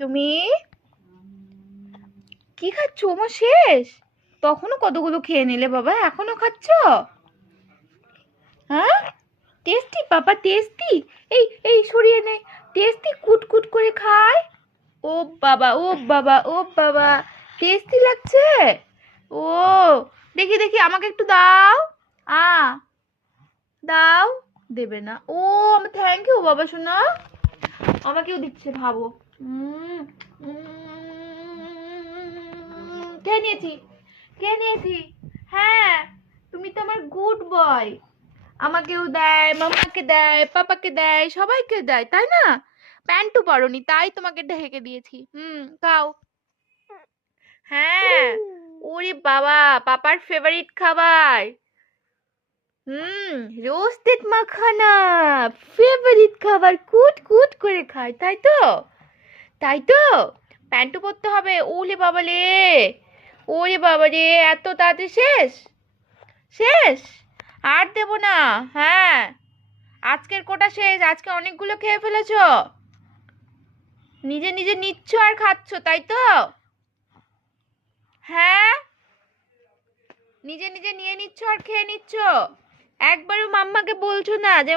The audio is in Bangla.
তুমি কি খাচ্ছ? আমার শেষ? তখনও কতগুলো খেয়ে নিলে বাবা, এখনো খাচ্ছ? হ্যাঁ, টেস্টি বাবা, টেস্টি। এই সরিয়ে নে। টেস্টি, কুট করে খায়। ও বাবা, ও বাবা, ও বাবা, টেস্টি লাগছে। ও, দেখি দেখি, আমাকে একটু দাও। আ দাও। দেবে না ও? আমার থ্যাংক ইউ বাবা শোনা। আমাকেও দিচ্ছে ভাবো। উম, খেয়ে নিয়েছি, খেয়ে নিয়েছি। হ্যাঁ, তুমি তো আমার গুড বয়। আমাকেও দেয়, মাম্মাকে দেয়, পাপাকে দেয়, সবাইকে দেয়, তাই না? প্যান্টও পরনি, তাই তোমাকে ঢেকে দিয়েছি। খাও। হ্যাঁ। ওরে বাবা, পাপার ফেভারিট খাবার। হুম রোস্টেড মাখানা, ফেভারিট খাবার। কুট করে খায়, তাই তো? তাই তো। প্যান্টু পরতে হবে। ওলে বাবা রে, ওরে বাবা রে, এত তাড়াতাড়ি শেষ? শেষ? আর দেবো না। হ্যাঁ, আজকের কোটা শেষ। আজকে অনেকগুলো খেয়ে ফেলেছো। নিজে নিজে নিচ্ছ আর খাচ্ছ, তাই তো? হ্যাঁ, নিজে নিজে নিয়ে নিচ্ছ আর খেয়ে নিচ্ছ। একবারও মাম্মাকে বলছো না যে